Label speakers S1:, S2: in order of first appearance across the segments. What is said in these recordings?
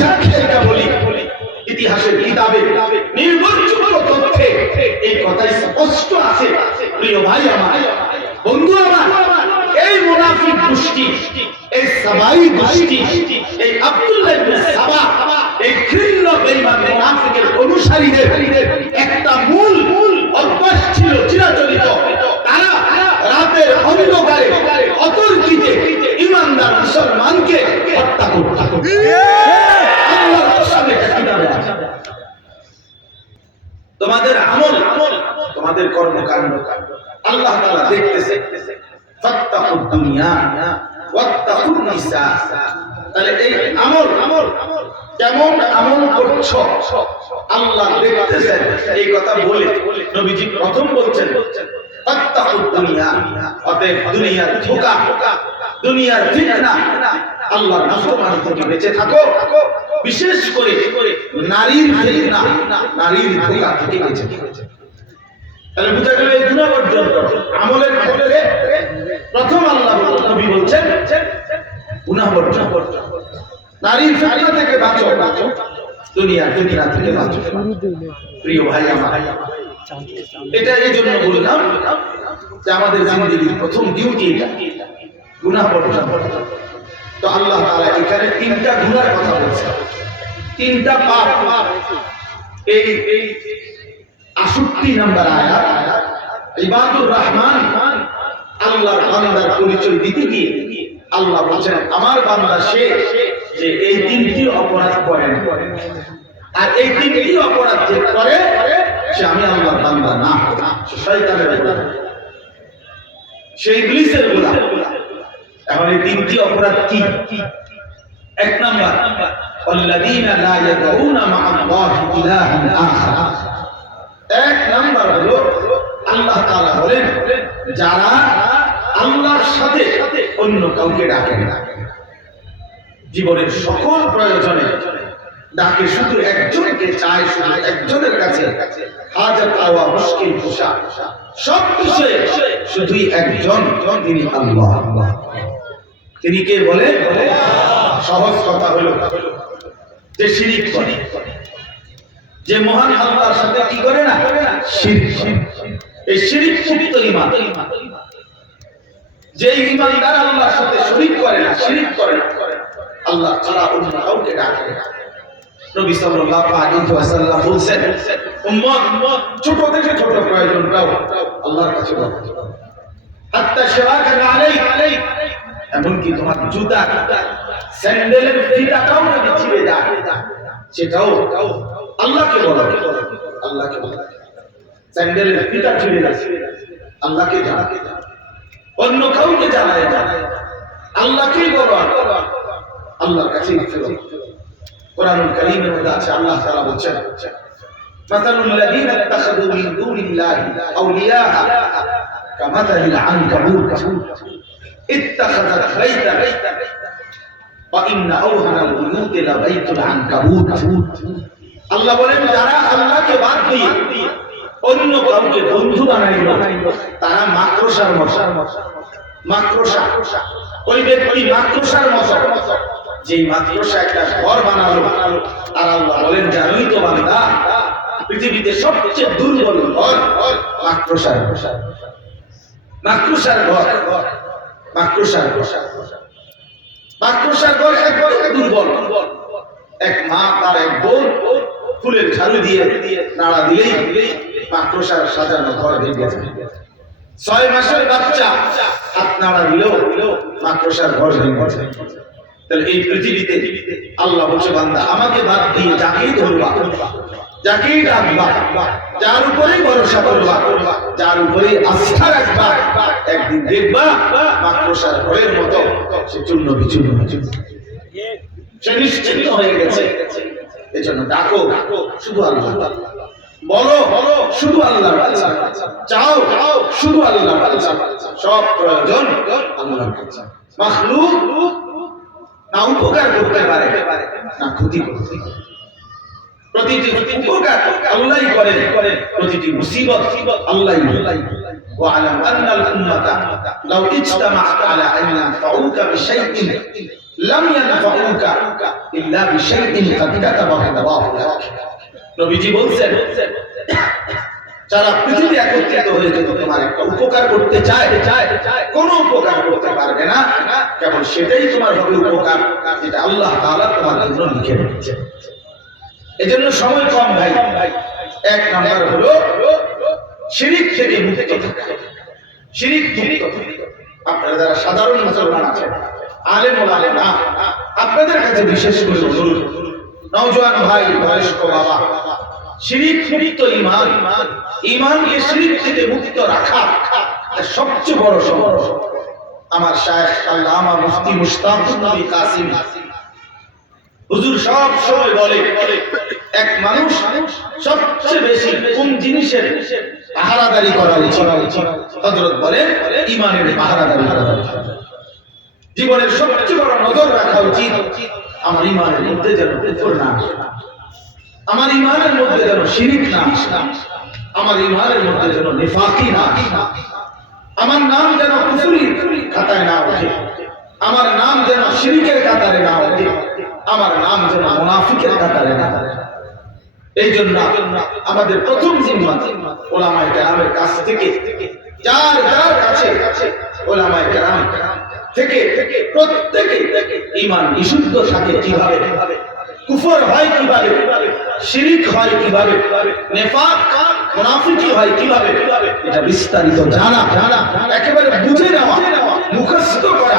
S1: সাক্ষী এটা বলি ইতিহাসের কিতাবে নির্ভরযোগ্য তথ্যে এই কথাই স্পষ্ট আছে। প্রিয় ভাই আমার, বন্ধু আমার, এই মুনাফিক গোষ্ঠী, এই সাবাই গোষ্ঠী, এই আব্দুল্লাহ ইবনে সাবা, এই ঘৃণ্য বেঈমান মুনাফিকের অনুসারীদের একটা মূল মূল অভ্যাস ছিল চিরাচরিত। তারা রাতের অন্ধকারে অতর্কিতে ইমানদার মুসলমানকে হত্যা করত আল্লাহর কসম এটা কিতাবে আছে। তোমাদের আমল আমল তোমাদের কর্মকাণ্ড। আল্লাহ দেখতেছে এই কথা বলে প্রথম বলছেন দুনিয়া ধোঁকা। দুনিয়ার ফিতনা আল্লাহর নাফরমানি থেকে বেঁচে থাকো। বিশেষ করে নারীর ফিতনা, নারীর থেকে বেঁচে তাহলে এই করো। আমলের প্রথম আল্লাহ নবী বলছেন নারীর ফিতনা থেকে বাঁচো বাঁচো দুনিয়ার ফিতনা থেকে বাঁচো। প্রিয় ভাই, আমার, এটা এই জন্য বললাম যে আমাদের জিন্দিগির প্রথম ডিউটি এটা। বর্জন করা। তো আল্লাহ তাআলা এখানে তিনটা গুনার কথা বলছেন তিনটা পাপ এই এই আষট্টি নাম্বার আয়াত, ইবাদুর রহমান আল্লাহর বান্দার পরিচয় দিতে গিয়ে আল্লাহ বলছেন, আমার বান্দা সে যে এই তিনটি অপরাধ করেন। আর এই তিনটি অপরাধ যে করে, সে আমি আল্লাহর বান্দা না শয়তানের গোলাম সে ইবলিসের গোলাম এখন এই তিনটি অপরাধ কি এক নাম্বার والذين لا يدعون مع الله إلها آخر এক নাম্বার হলো আল্লাহ তাআলা বলেন যারা আল্লাহর সাথে অন্য কাউকে ডাকে না জীবনের সকল প্রয়োজনে ডাকে শুধু একজনকে চায় শুধু একজনের কাছে হাজার পাওয়া মুশকিল পোষা সব বিষয়ে শুধুই একজন তিনি আল্লাহ তিনি কে বলে, সহজ কথা হলো। যে শিরিক করে। যে মহান আল্লাহর সাথে কি করে না? শিরিক এই শিরিক মুক্ত ঈমান। যে ঈমানদার আল্লাহর সাথে শরীক করে না, শিরিক করে না, আল্লাহ ছাড়া অন্য কাউকে ডাকে না। নবী সাল্লাল্লাহু আলাইহি ওয়াসাল্লাম বলছেন, উম্মত, ছোট থেকে ছোট প্রয়োজনটাও আল্লাহর কাছে বলো হাত্তা শিরাকা আলাই এমনকি তোমার জুতা স্যান্ডেলের ফিতাটাও যদি ছিঁড়ে যায় সেটাও আল্লাহকে বলো আল্লাহকে বলো স্যান্ডেলের ফিতা ছিঁড়ে যাচ্ছে আল্লাহকে জানা অন্য কাউকে জানায় না আল্লাহকেই বলো আল্লাহর কাছেই ফেরো কোরআনুল কারীমের মধ্যে আছে আল্লাহ তাআলা বলছেন مثل الذين اتخذوا من دون الله أولياء كمثل العنكبوت اتخذت بيتا وإن أوهن البيوت لبيت العنكبوت আল্লাহ বলেন যারা আল্লাহকে বাদ দিয়ে অন্য কাউকে বন্ধু বানাইল তারা মাকড়সার মশার মাকড়সা ওই ব্যক্তি মাকড়সার মশা যেই মাকড়সা একটা ঘর বানালো আর আল্লাহ বলেন জানোই তো বান্দা পৃথিবীতে সবচেয়ে দুর্বল ঘর মাকড়সার মাকড়সার ঘর এক মা তার এক বোন ফুলের ঝাড়ু দিয়ে নাড়া দিলেই সাজানো ঘর ভেঙে ছয় মাসের বাচ্চা হাত নাড়া দিলেও মাকড়সার ঘর ভেঙে তাহলে এই পৃথিবীতে আল্লাহ বলছে, বান্দা, আমাকে বাদ দিয়ে যাকেই ধরবা যাকেই ডাকবা যার উপরেই ভরসা করবা, যার উপরেই আস্থা রাখবা, একদিন দেখবা মাকড়সার ঘরের মতো সে চূর্ণ বিচূর্ণ সে নিশ্চিন্ত হয়ে গেছে। এজন্য ডাকো, শুধু আল্লাহ। বলো বলো শুধু আল্লাহ চাও, শুধু আল্লাহ সব প্রয়োজন আল্লাহর কাছে। মাখলুক না উপকার করতে পারে, না ক্ষতি করতে পারে। প্রতিটি উপকার আল্লাহই করেন করেন প্রতিটি মুসিবত আল্লাহই আল্লাহই واعلم ان الامه لو اجتمعت على ان ينفعوك بشيء লাম ইয়ানফাউকা ইল্লা বিশাইইন কাদ কাতাবাহু আল্লাহু লাক নবীজি বলছেন যারা পৃথিবী একত্রিত হয়ে যদি তোমার একটা উপকার করতে চায় চায় কোনো উপকার করতে পারবে না কেবল সেটাই তোমার হবে উপকার যেটা আল্লাহ তাআলা তোমার জন্য লিখে রেখেছে এজন্য সময় কম ভাই। এক নাম্বার হলো শিরিক থেকে মুক্ত থাকা। শিরিক মুক্ত আপনারা যারা সাধারণ মুসলমান আছেন, আলেম ওলামা আপনাদের কাছে বিশেষ করে অনুরোধ, নওজোয়ান ভাই, বয়স্ক বাবা, শিরিক মুক্ত ইমান ইমানকে শিরিক থেকে মুক্ত রাখা সবচেয়ে বড় সমস্যা আমার শায়েখ আল্লামা মুফতি মুশতাকুর নবী কাসিম হুজুর সব সময় বলে, এক মানুষ সবচেয়ে বেশি কোন জিনিসের পাহারাদারি করা উচিত? হযরত বলেন ইমানের পাহারাদারি করা উচিত। জীবনের সবচেয়ে বড় নজর রাখা উচিত আমার ইমানের মধ্যে যেন কুফর না আমার ইমানের মধ্যে যেন শিরিক না আমার ইমানের মধ্যে যেন নিফাকি না আমার নাম যেন কুফরির খাতায় না ওঠে। আমার নাম যেন শিরিকের কাতারে না ওঠে, আমার নাম যেন মুনাফিকের কাতারে না এই জন্য আমাদের প্রথম জিম্মা ওলামায়ে কেরামের কাছ থেকে, যার যার কাছে ওলামায়ে কেরাম থেকে প্রত্যেকে ঈমান বিশুদ্ধ থাকে কীভাবে? কুফর হয় কীভাবে? শিরিক হয় কীভাবে? নেফাক, মুনাফিকি হয় কীভাবে? এটা বিস্তারিত জানা জানা, একেবারে বুঝে নেওয়া, মুখস্থ করা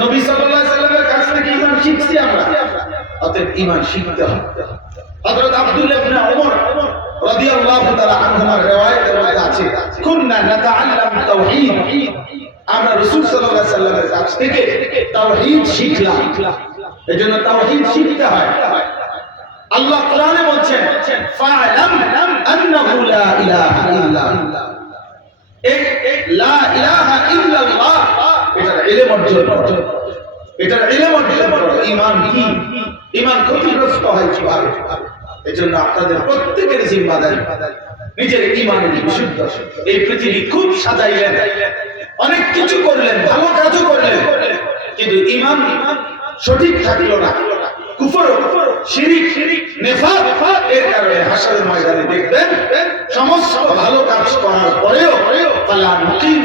S1: নবী সাল্লাল্লাহু আলাইহি ওয়াসাল্লামের কাছ থেকে ঈমান শিখছি আমরা। অতএব ঈমান শিখতে হবে। হযরত আব্দুল্লাহ ইবনে ওমর রাদিয়াল্লাহু তাআলা আনহুমার riwayat-এর মধ্যে আছে, কুননা নাতাআল্লাম তাওহীদ। আমরা রাসূল সাল্লাল্লাহু আলাইহি ওয়াসাল্লামের কাছ থেকে তাওহীদ শিখলাম। এজন্য তাওহীদ শিখতে হয়। আল্লাহ কোরআনে বলছেন আন্নাহু লা ইলাহা ইল্লাল্লাহ। এই লা ইলাহা ইল্লাল্লাহ। এটার ইলম অর্জন এটার ইলম অর্জন ঈমান কি? ঈমান ক্ষতিগ্রস্ত কীভাবে? এজন্য আপনাদের প্রত্যেকের জিম্মাদারি নিজের ঈমানের বিশুদ্ধ। এই পৃথিবী খুব সাজাইলেন। অনেক কিছু করলেন, ভালো কাজও করলেন। কিন্তু ঈমান সঠিক থাকল না। কুফর, শিরিক, নেফাক এর কারণে ময়দানে দেখবেন, সমস্ত ভালো কাজ করার নুকিমু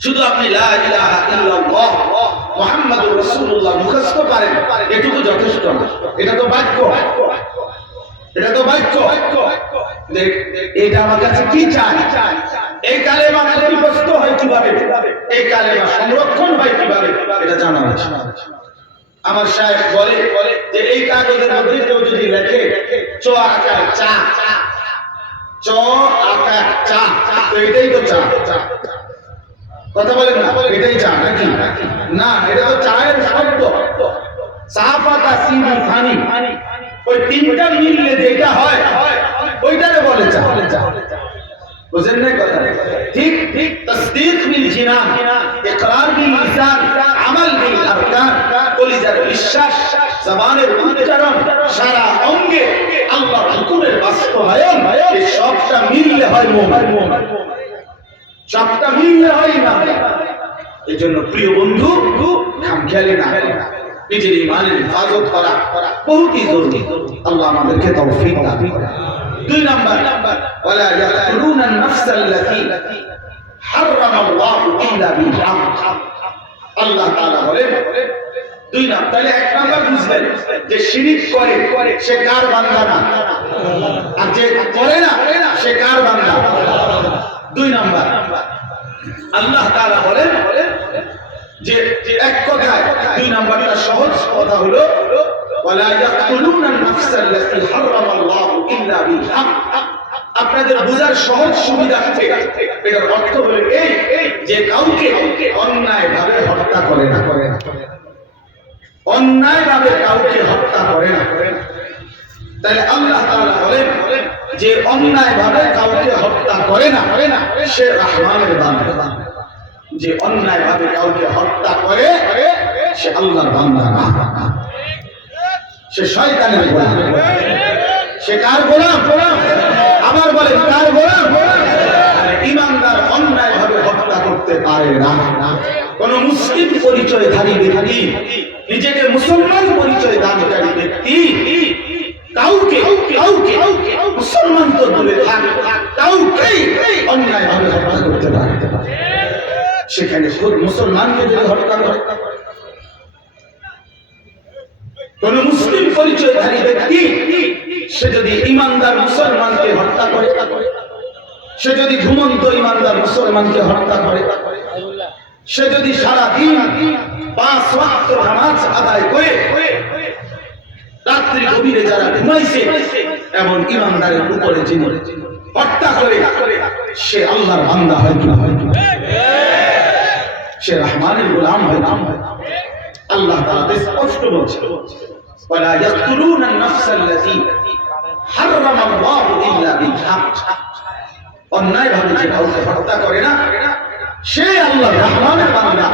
S1: শুধু আপনি মুহাম্মাদুর মুখস্থ পারেন এটুকু যথেষ্ট না। এটা তো বাক্য। এটা তো বাক্য। এটা আমার কাছে কি চাই? এই কালেমা ক্ষতিগ্রস্ত হয় কীভাবে? এই কালেমা সংরক্ষণ হয় কীভাবে? এটা জানা আছে। আমার সাহেব বলে যে এই কাগজের মধ্যে কেউ যদি লেখে, চ আকার চা। চ আকার চা। তো এটাই তো চা। কথা বলেন না, এটাই চা নাকি? না, এটা তো চায়ের শব্দ। সাফাতা সিনি ফানি। ওই তিনটা মিললে যেটা হয়, ওইটারে বলে চা। বুঝেন না কথা? ঠিক ঠিক, তসদীক বিল জিনান, ইকরার বিল লিসান আরকান কলিজার বিশ্বাস, জবানের উচ্চারণ, সারা অঙ্গে আল্লাহর হুকুমের বাস্তবায়ন, এই সবটা মিললে হয় মুমিন। সবটা মিললে হয় না। এই জন্য প্রিয় বন্ধু, খামখেয়ালি না নিজের ইমানের হেফাজত করা, বহুতই জরুরি। আল্লাহ আমাদেরকে তৌফিক দান। দুই নাম্বার, ওয়ালা ইয়াকতুলুনা আন-নাফস আল্লাতী হারাম আল্লাহু ইল্লা বিল আল্লাহ তাআলা বলেন, দুই নাম তাহলে এক নাম্বার বুঝলেন যে শিরিক করে, সে কার বান্দা না? আর যে করে না, সে কার বান্দা? দুই নাম্বার। আল্লাহ তাআলা বলেন যে এক কথায় দুই নাম্বারটা সহজ কথা হলো আপনাদের বোঝার সহজ সুবিধার্থে, এটার অর্থ হলো এই, যে কাউকে অন্যায় ভাবে হত্যা করে না। করে না অন্যায় ভাবে কাউকে হত্যা করে না করে না। তাহলে আল্লাহ তাআলা বলেন যে অন্যায় ভাবে কাউকে হত্যা করে না করে না সে রহমানের বান্দা। যে অন্যায় ভাবে কাউকে হত্যা করে, সে আল্লাহর বান্দা না। সে শয়তানের গোলাম। সে কার গোলাম? আবার বলে কার গোলাম? ইমানদার অন্যায় ভাবে হত্যা করতে পারে না। কোন মুসলিম পরিচয়ধারী ব্যক্তি, নিজেকে মুসলমান পরিচয় দানকারী ব্যক্তি কাউকে কাউকে মুসলমান তো দূরে থাক অন্যায় ভাবে হত্যা করতে পারে। সেখানে খোদ মুসলমানকে যদি হত্যা করে, কোন মুসলিম পরিচয়ধারী ব্যক্তি সে যদি ইমানদার মুসলমানকে হত্যা করে, সে যদি ঘুমন্ত ইমানদার মুসলমানকে হত্যা করে, সে যদি সারা দিন পাঁচ ওয়াক্ত নামাজ আদায় করে রাত্রি গভীরে যারা ঘুমাইছে, এমন ইমানদারের উপরে যিনি হত্যা করে, সে আল্লাহর বান্দা হয় কিনা হয় সে রহমানের গোলাম হয় নাম হয়? আল্লাহ স্পষ্ট বলছে যে করে না, সে আল্লাহ রহমানের বান্দা।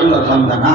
S1: আল্লাহর বান্দা না।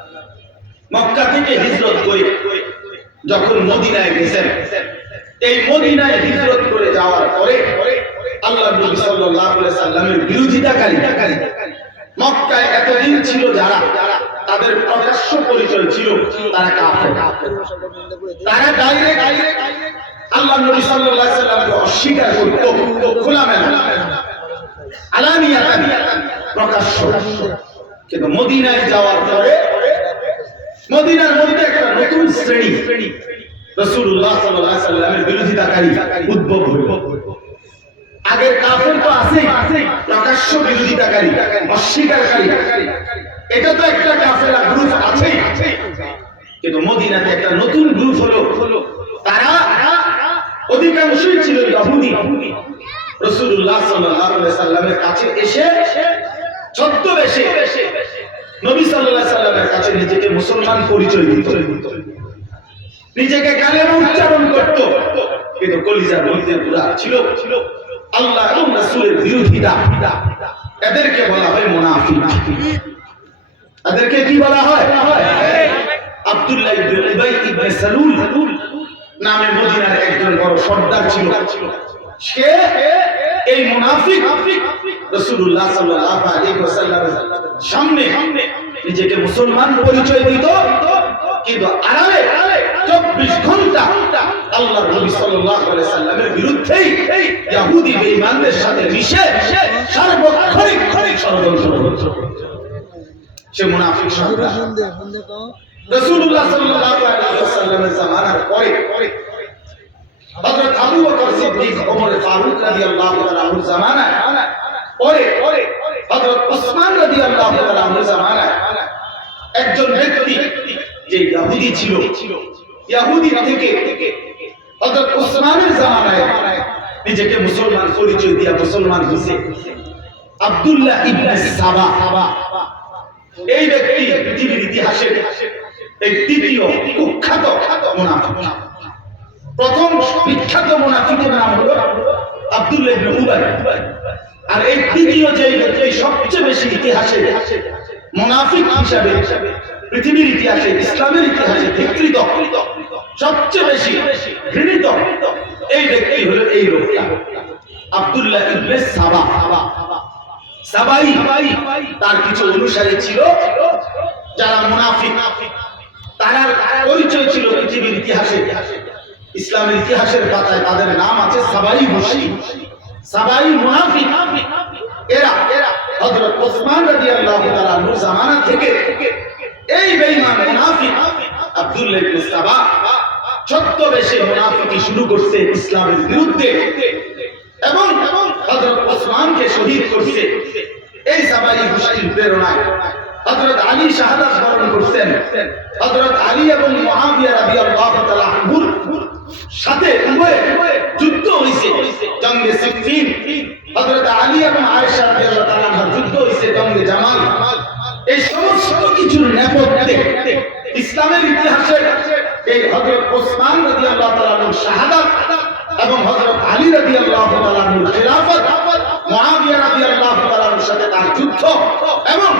S1: মক্কা থেকে হিজরত করে যখন মদিনায় গেছেন, এই মদিনায় হিজরত করে যাওয়ার পরে আল্লাহ নবী সাল্লাল্লাহু আলাইহি সাল্লামের বিরোধিতাকারী, মক্কায় এতদিন ছিল যারা, তাদের প্রকাশ্য পরিচয় ছিল তারা কাফের। তারা ডাইরেক্ট আল্লাহ নবী সাল্লাল্লাহু আলাইহি সাল্লামকে অস্বীকার করত, খোলামেলা আলানিয়াতান প্রকাশ্য। কিন্তু মদিনায় যাওয়ার পরে মদিনার মধ্যে একটা নতুন শ্রেণি। আলাইহি সাল্লামের বিরোধিতাকারী উদ্ভব হইল আগের কাফের তো আছেই, প্রকাশ্য বিরোধিতাকারী, অস্বীকারী। এটা তো একটা কাফেরা গ্রুপ আছেই। কিন্তু মদিনাতে একটা নতুন গ্রুপ হলো। তারা অধিকাংশই ছিল ইহুদি আলাইহি সাল্লামের কাছে এসে ছদ্মবেশে নবী আলাইহি সাল্লামের কাছে নিজেকে মুসলমান পরিচয় দিত। নিজেকে কালেমা উচ্চারণ করত। কিন্তু কলিজার মধ্যে ছিল ছিল। আল্লাহ এবং রাসূলের বিরোধিতা এদেরকে বলা হয় মুনাফিক। এদেরকে কি বলা হয়? আব্দুল্লাহ ইবনে উবাই ইবনে সালুল নামে মদিনার একজন বড় সর্দার ছিল। সে এই মুনাফিক রাসূলুল্লাহ সাল্লাল্লাহু আলাইহি ওয়াসাল্লামের সামনে নিজেকে মুসলমান পরিচয় দিত, কিন্তু আড়ালে 24 ঘণ্টা আল্লাহর নবী সাল্লামের বিরুদ্ধেই ইহুদি বেঈমানদের সাথে মিশে সার্বক্ষণিক ষড়যন্ত্র করত। সে মুনাফিক সর্দার রাসূলুল্লাহ জামানার পরে জামানায় পরে নিজেকে মুসলমান পরিচয় দিয়া মুসলমান হয়েছে আব্দুল্লাহ ইবনে সাবা। এই ব্যক্তি পৃথিবীর ইতিহাসে এই তৃতীয় কুখ্যাত প্রথম বিখ্যাত মুনাফিকের নাম হলো আব্দুল্লাহ আর এই তৃতীয় যে সবচেয়ে বেশি ইতিহাসে মুনাফিক হিসাবে পৃথিবীর ইতিহাসে, ইসলামের ইতিহাসে ধিকৃত সবচেয়ে বেশি ঘৃণিত এই ব্যক্তি হলো এই লোকটা। আব্দুল্লাহ ইবনে সাবা। সাবাই তার কিছু অনুসারী ছিল যারা মুনাফিক। তার পরিচয় ছিল পৃথিবীর ইতিহাসে। ইসলামের ইতিহাসের পাতায় তাদের নাম আছে সাবাই মুশি সাবাই মুনাফিক। হযরত ওসমান রাদিয়াল্লাহু তাআলা নূর জামানা থেকে এই বেঈমান মুনাফিক আব্দুল্লাহ ইবনে সাবা ছদ্মবেশে মুনাফিকি শুরু করছে ইসলামের বিরুদ্ধে এবং হযরত ওসমানকে শহীদ করছে। এই সাবাই মুশকিল প্রেরণায় হযরত আলী শাহাদাত বরণ করছেন। হযরত আলী এবং মুআবিয়া রাদিয়াল্লাহু তাআলা আনহুর সাথে যুদ্ধ হইছে। জঙ্গে সিফিন হযরত আলী এবং আয়েশা রাদিয়াল্লাহু তাআলা যুদ্ধ হইছে জঙ্গে জামাল। এই সমস্ত কিছুর নেপথ্যে ইসলামের ইতিহাসে এই হযরত ওসমান রাদিয়াল্লাহু তাআলা আনহুর শাহাদাত এবং হযরত আলী রাদিয়াল্লাহু তাআলা আনহুর খিলাফত, মুআবিয়া রাদিয়াল্লাহু তাআলা আনহুর সাথে তার যুদ্ধ এবং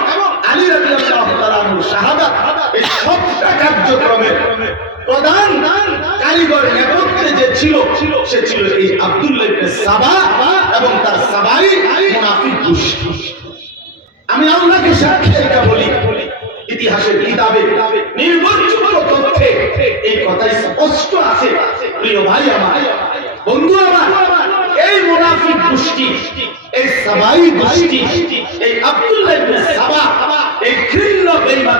S1: আমি আল্লাহকে সাক্ষী বলি, ইতিহাসের কিতাবে নির্ভরযোগ্য তথ্যে এই কথাই স্পষ্ট আছে। প্রিয় ভাই আমার, বন্ধু আমার এই মুনাফিক গোষ্ঠী, এই সাবাই গোষ্ঠী, এই আব্দুল্লাহ সাবা, এই ঘৃণ্য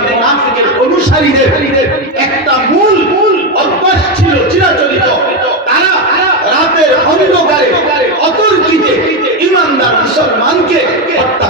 S1: মুনাফিকের অনুসারীদের একটা মূল মূল অভ্যাস ছিল চিরাচরিত। তারা রাতের অন্ধকারে অতর্কিতে ইমানদার মুসলমানকে হত্যা